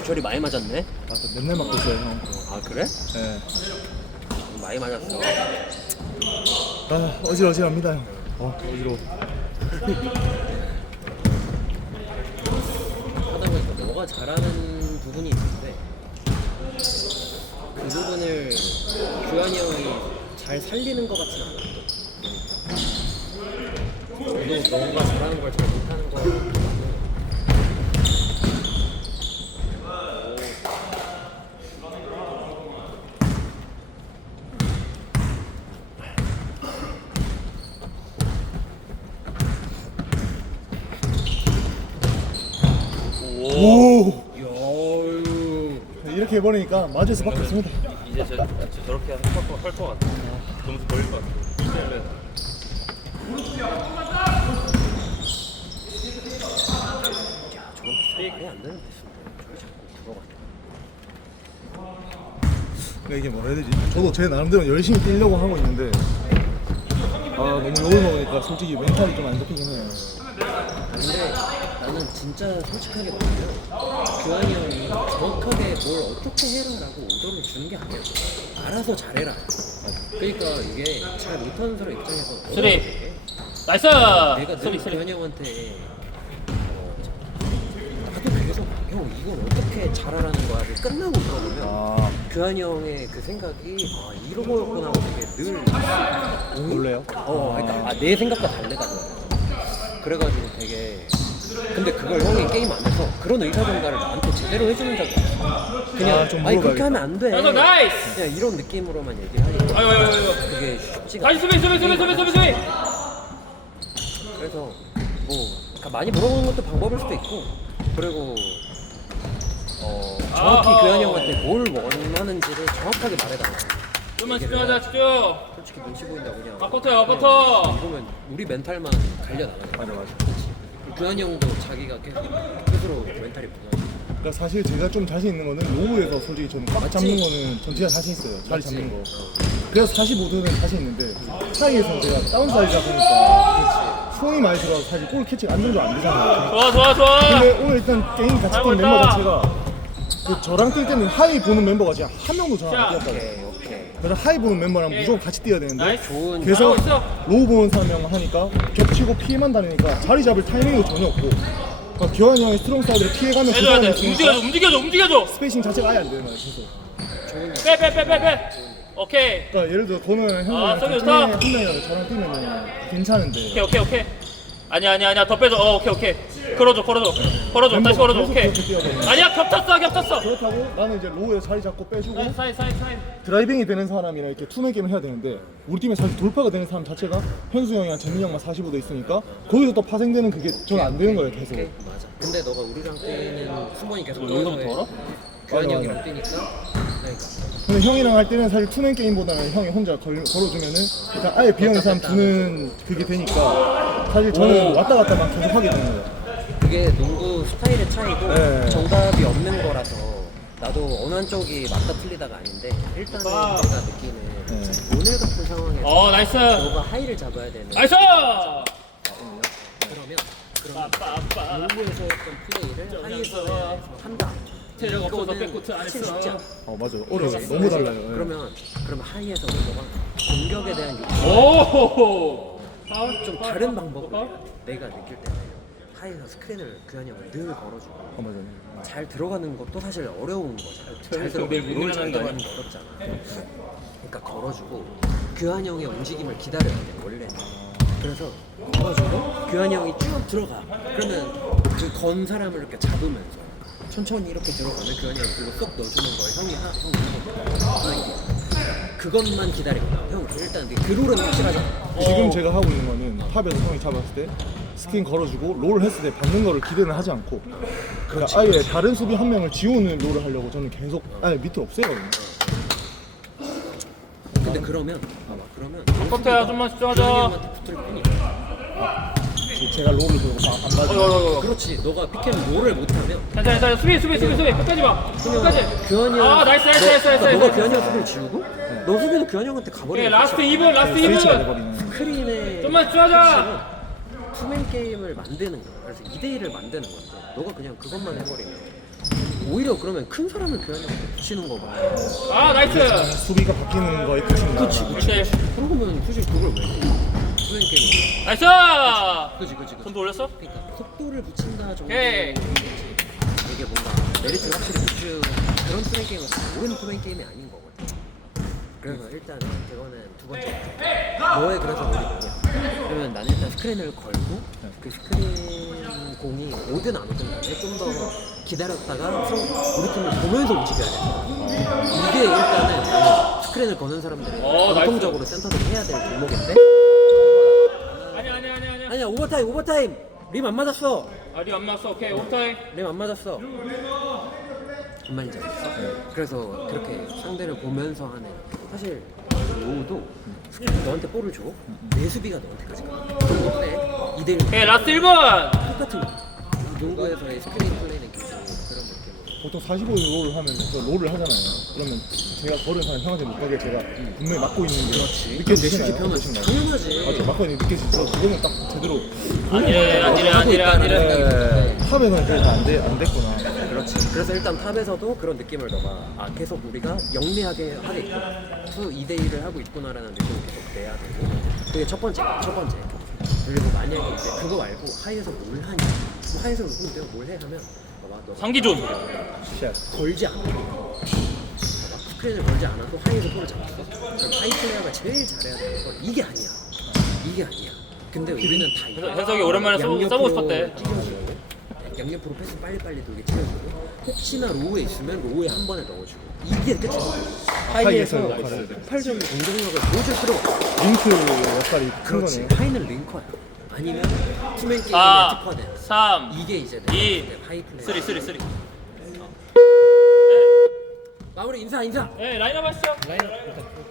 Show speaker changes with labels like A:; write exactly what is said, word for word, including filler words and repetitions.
A: 교철이 많이 맞았네?
B: 아, 저 맨날 맞고 있어요, 형.
A: 아 그래?
B: 네.
A: 많이 맞았어.
B: 아, 어질어질합니다, 형. 어, 어지러워.
A: 하다 보니까 너가 잘하는 부분이 있는데 그 부분을 규환이 형이 잘 살리는 것 같진 않아. 저도 너가 잘하는 걸 잘 못하는 거 같고.
B: 오!
A: 요.
B: 이렇게 해버리니까 맞을 수밖에 없습니다.
C: 이제 저, 저 저렇게 할것 같아. 너무 걸릴 것 같아.
A: 저건 페이크가 안 되는 패스인데 저게 자꾸 들어가.
B: 그러니까 이게 뭐라 해야 되지? 저도 제 나름대로 열심히 뛰려고 하고 있는데 아, 너무 욕을 먹으니까 솔직히 멘탈이 좀 안 잡히긴 해요.
A: 근데 나는 진짜 솔직하게 말하면 규환이 형이 정확하게 뭘 어떻게 해라라고 오더를 주는 게 아니야. 알아서 잘해라. 그러니까 이게 잘 못하는 사람 입장에서
C: 쓰리.
A: 어려운 게
C: 나이스.
A: 내가
C: 소리
A: 늘
C: 소리.
A: 규환이 형한테 어, 나도 계속 형 이건 어떻게 잘하라는 거야를 끝나고 물어보면
B: 아,
A: 규환이 형의 그 생각이 아 이런 거였구나 하고 되게 늘
B: 놀래요?
A: 어, 그러니까 아, 내 생각과 달래가지고 그래가지고 되게 근데 그걸 형이 게임 안에서 그런 의사전가를 나한테 제대로 해주는 적이 없어. 그냥
B: 아, 좀
A: 아니 그렇게
B: 물어봐야겠다.
A: 하면 안 돼.
C: 나이스, 나이스!
A: 그냥 이런 느낌으로만 얘기를 하니까
C: 아유 아유 아유.
A: 그게 쉽지가
C: 다시 수비 수비 수비 수비 수비 수비.
A: 그래서 뭐 그러니까 많이 물어보는 것도 방법일 수도 있고 그리고 어, 정확히
C: 아,
A: 교환이
C: 아,
A: 형한테 뭘 원하는지를 정확하게 말해달라.
C: 좀만
A: 얘기를
C: 집중하자
A: 해야
C: 집중.
A: 솔직히 눈치 보인다고 그냥
C: 아커터야 아커터.
A: 이러면 우리 멘탈만 갈려 나가잖아.
B: 맞아, 맞아.
A: 규환이 형도 자기가 계속 스스로 멘탈이 무너져.
B: 그러니까 사실 제가 좀 자신 있는 거는 로우에서 솔직히 저는 꽉
A: 맞지?
B: 잡는 거는 전 진짜 자신 있어요. 잘
A: 맞지?
B: 잡는 거. 그래서 사십오 도는 자신 있는데 차이에서 제가 다운사이즈다 보니까 손이 많이 들어가서 사실 볼 캐치가 안정도 안 되잖아요.
C: 좋아 좋아 좋아.
B: 근데 오늘 일단 게임 같이
C: 잘하고
B: 뛴 멤버
C: 있다.
B: 자체가 그 저랑 뛸 때는 하이 보는 멤버가 지금 한 명도 저랑 안
C: 자.
B: 뛰었다고.
A: 오케이 오케이.
B: 그래서 하이 보는 멤버랑
C: 오케이.
B: 무조건 같이 뛰어야 되는데
C: 나이스.
A: 좋은
B: 그래서
C: 잘하고 있어.
B: 로우 보는 사람 하니까 겹치고 피해만 다니니까 자리 잡을 타이밍도 전혀 없고 그러니까 기환이 형이 스트롱 사이드를 피해가면 그
C: 해줘야 돼.
B: 사람이
C: 움직여줘
B: 있으니까
C: 움직여줘 움직여줘.
B: 스페이싱 자체가 아예 안 되는 거예요 계속.
C: 빼 빼 빼 빼 빼. 오케이.
B: 그러니까 예를 들어 저는 형이랑
C: 아, 저기
B: 같은
C: 좋다.
B: 한 명이라도 저랑 뛰면 괜찮은데
C: 오케이 오케이 오케이. 아니야 아니야 아니야 더 빼줘. 어 오케이 오케이. 걸어줘 걸어줘 걸어줘 다시 걸어줘.
B: 계속
C: 오케이.
B: 그렇게 뛰어야 되는
C: 아니야 겹쳤어 겹쳤어.
B: 그렇다고 나는 이제 로우에 자리 잡고 빼주고
C: 사이 사이 사이 사이.
B: 드라이빙이 되는 사람이랑 이렇게 투맨 게임을 해야 되는데 우리 팀에 사실 돌파가 되는 사람 자체가 현수 형이랑 재민이 형만 사십오 도 있으니까 거기서 또 파생되는 그게 저는 안 되는 거예요 계속.
A: 오케이 맞아. 근데 너가 우리랑 뛰는 수mon이 계속
C: 뭐 여기서부터
A: 너의
C: 알아?
A: 규환이
B: 맞아,
A: 형이랑
B: 맞아.
A: 뛰니까 그러니까
B: 근데 형이랑 할 때는 사실 투맨 게임보다는 형이 혼자 걸, 걸어주면은 일단 아예 비어있는 사람 두는 그게 되니까 사실 저는
C: 오.
B: 왔다 갔다만 계속 하게 되는 거예요.
A: 그게 농구 스타일의 차이고
B: 네.
A: 정답이 없는 거라서 나도 어느 한쪽이 맞다 틀리다가 아닌데 일단은
C: 아.
A: 내가 느끼는
B: 네.
A: 오늘 같은 상황에서
C: 어 나이스.
A: 너가 하이를 잡아야 되는
C: 나이스.
A: 그러면 그러면
C: 빠빠빠.
A: 농구에서 했던 플레이를 하이에서 한다.
C: 체력 없어서
A: 이거는
C: 백코트 안
A: 사실
C: 했어.
A: 쉽지 않아.
B: 어 맞아요. 어려워요.
A: 그치?
B: 너무 달라요. 예.
A: 그러면 그러면 하이에서는 너가 공격에 대한 욕심
C: 오. 파울
A: 좀
C: 파울,
A: 다른
C: 파울,
A: 방법을
C: 파울?
A: 내가 느낄 때는 하이에서 스크린을 규환이 형은 늘 걸어주고
B: 어 맞아요.
A: 잘 들어가는 것도 사실 어려운 거잖아. 잘
C: 저 내일 못
A: 들어가는 잘
C: 일어나는 거
A: 들어가는 거 어렵잖아. 그러니까 걸어주고 규환이 형의 움직임을 기다려야 돼 원래는. 그래서 걸어주고 규환이 형이 쭉 들어가. 그러면 그 건 사람을 이렇게 잡으면서 천천히 이렇게 들어가면 규환이 형이 글로 쏙 넣어주는 걸 형이 하, 형이 해. 그것만 기다려. 형 일단 그 룰은 확실하잖아.
B: 지금
C: 어.
B: 제가 하고 있는 거는 탑에서 형이 잡았을 때 스크린 걸어주고 롤 했을 때 받는 거를 기대는 하지 않고 그러니까 아예 다른 수비 한 명을 지우는 롤을 하려고 저는 계속 아예 밑으로 없애거든요.
A: 근데 그러면 봐봐 그러면
C: 아까부터 좀만 집중하자.
A: 규환이 형한테 붙을 뿐이야.
B: 제가 롤을 들고 막 안
C: 어이구,
B: 받으면
C: 어이구, 어이구.
A: 그렇지. 너가 피켓 롤을 못하면
C: 괜찮아 괜찮아 수비 수비 수비 수비 끝까지 봐. 끝까지.
A: 규환이 형
C: 아 나이스 나이스
A: 너-
C: 나이스 나이스.
A: 너가
C: 나이스.
A: 규환이 형 수비를 지우고 너 수비도 규환이 형한테 가버리면
C: 오케이 라스트 이 분 라스트 이
B: 스위치가
C: 분.
B: 돼버리는.
A: 스크린에
C: 좀만 집중하자.
A: 투맨 게임을 만드는 거야. 그래서 이 대 일을 만드는 건데 너가 그냥 그것만 해버리면 오히려 그러면 큰 사람을 교환형 붙이는 거 봐.
C: 아 나이스.
B: 수비가 바뀌는 거에 끝이 나.
A: 그치 그치.
C: 오케이.
A: 그런 거면 솔직히 그걸 왜 해? 플레이 게임.
C: 나이스.
A: 그치 그치 그치.
C: 손도 올렸어?
A: 그러니까 속도를 붙인다 정도.
C: 오케이.
A: 이게 뭔가 메리트를 확실히 못 준 그런 플레이 게임은 모르는 플레이 게임이 아닌 거거든. 그래서 일단은 그거는 두 번째. 너의 그래서 롤이 뭐냐? 그러면 난 일단 스크린을 걸고 그 스크린 공이 오든 안 오든 간에 좀 더 기다렸다가 서 우리 팀을 보면서 움직여야 돼. 이게 일단은 나는 스크린을 거는 사람들이
C: 어,
A: 공통적으로 센터들이 해야 될 종목인데.
C: 아니야 아니야 아니야 아니야.
A: 아니야 오버타임 오버타임 림 안 맞았어.
C: 아리 안 맞았어. 오케이 오타임.
A: 림 안 맞았어. 무슨 말인지 알겠어? 그래서 그렇게 상대를 보면서 하는 사실 로우도 너한테 볼을 줘. 내 수비가 너한테까지 가. 그럼 못 빼. 이 대 일
C: 오케이 라스트 일 분.
A: 똑같은 거. 농구에서의 스크린 플레이는 기준 그런 느낌으로.
B: 보통 사십오 롤을 하면 저 롤을 하잖아요. 그러면 제가 걸은 사람 형한테 못 가게 제가 분명히 막고 있는 게 느껴지시나요?
A: 편하지.
B: 어떠신가요?
A: 당연하지.
B: 맞죠. 막고 있는 게 느껴지죠. 그거는 딱 제대로
C: 아니래 아니래 아니래 아니래.
B: 네, 탑에서는 그래서 안, 돼, 안 됐구나.
A: 그렇지. 그래서 일단 탑에서도 그런 느낌을 너가 아 계속 우리가 영리하게 하고 있고 투 이 대 일을 하고 있구나라는 느낌을 계속 내야 되고 그게 첫 번째 첫 번째. 그리고 만약에 이제 그거 말고 하이에서 뭘 하냐? 뭐 하이에서 누구 내가 뭘 해 하면 봐봐 너
C: 상기존.
B: 샷.
A: 걸지 않아. 봐봐 스크린을 걸지 않아도 하이에서 볼을 잡았어. 그럼 하이 플레이어가 제일 잘해야 되는 건 이게 아니야. 이게 아니야. 근데 우리는 다 이거.
C: 현석- 현석이 오랜만에 써-
A: 양옆으로
C: 써보고 싶었대.
A: 찢어주고, 양옆으로 패스 빨리빨리 돌게 찢어주고 혹시나 로우에 있으면 로우에 한 번에 넣어주고 이게 끝이야. 하이에서
B: 하이에서 역할을.
A: 팔 점 공격력을 보여줄 필요가 없어.
B: 링크 역할이 큰
A: 그렇지.
B: 거네요.
A: 하이는 링커야. 아니면 투맨 게임의
C: 사,
A: 특화된
C: 삼,
A: 이게 이제
C: 이,
A: 하이 플레이.
C: 쓰리 쓰리 쓰리.
A: 마무리 인사 인사.
C: 네 라인업 하시죠.
A: 라인업 일단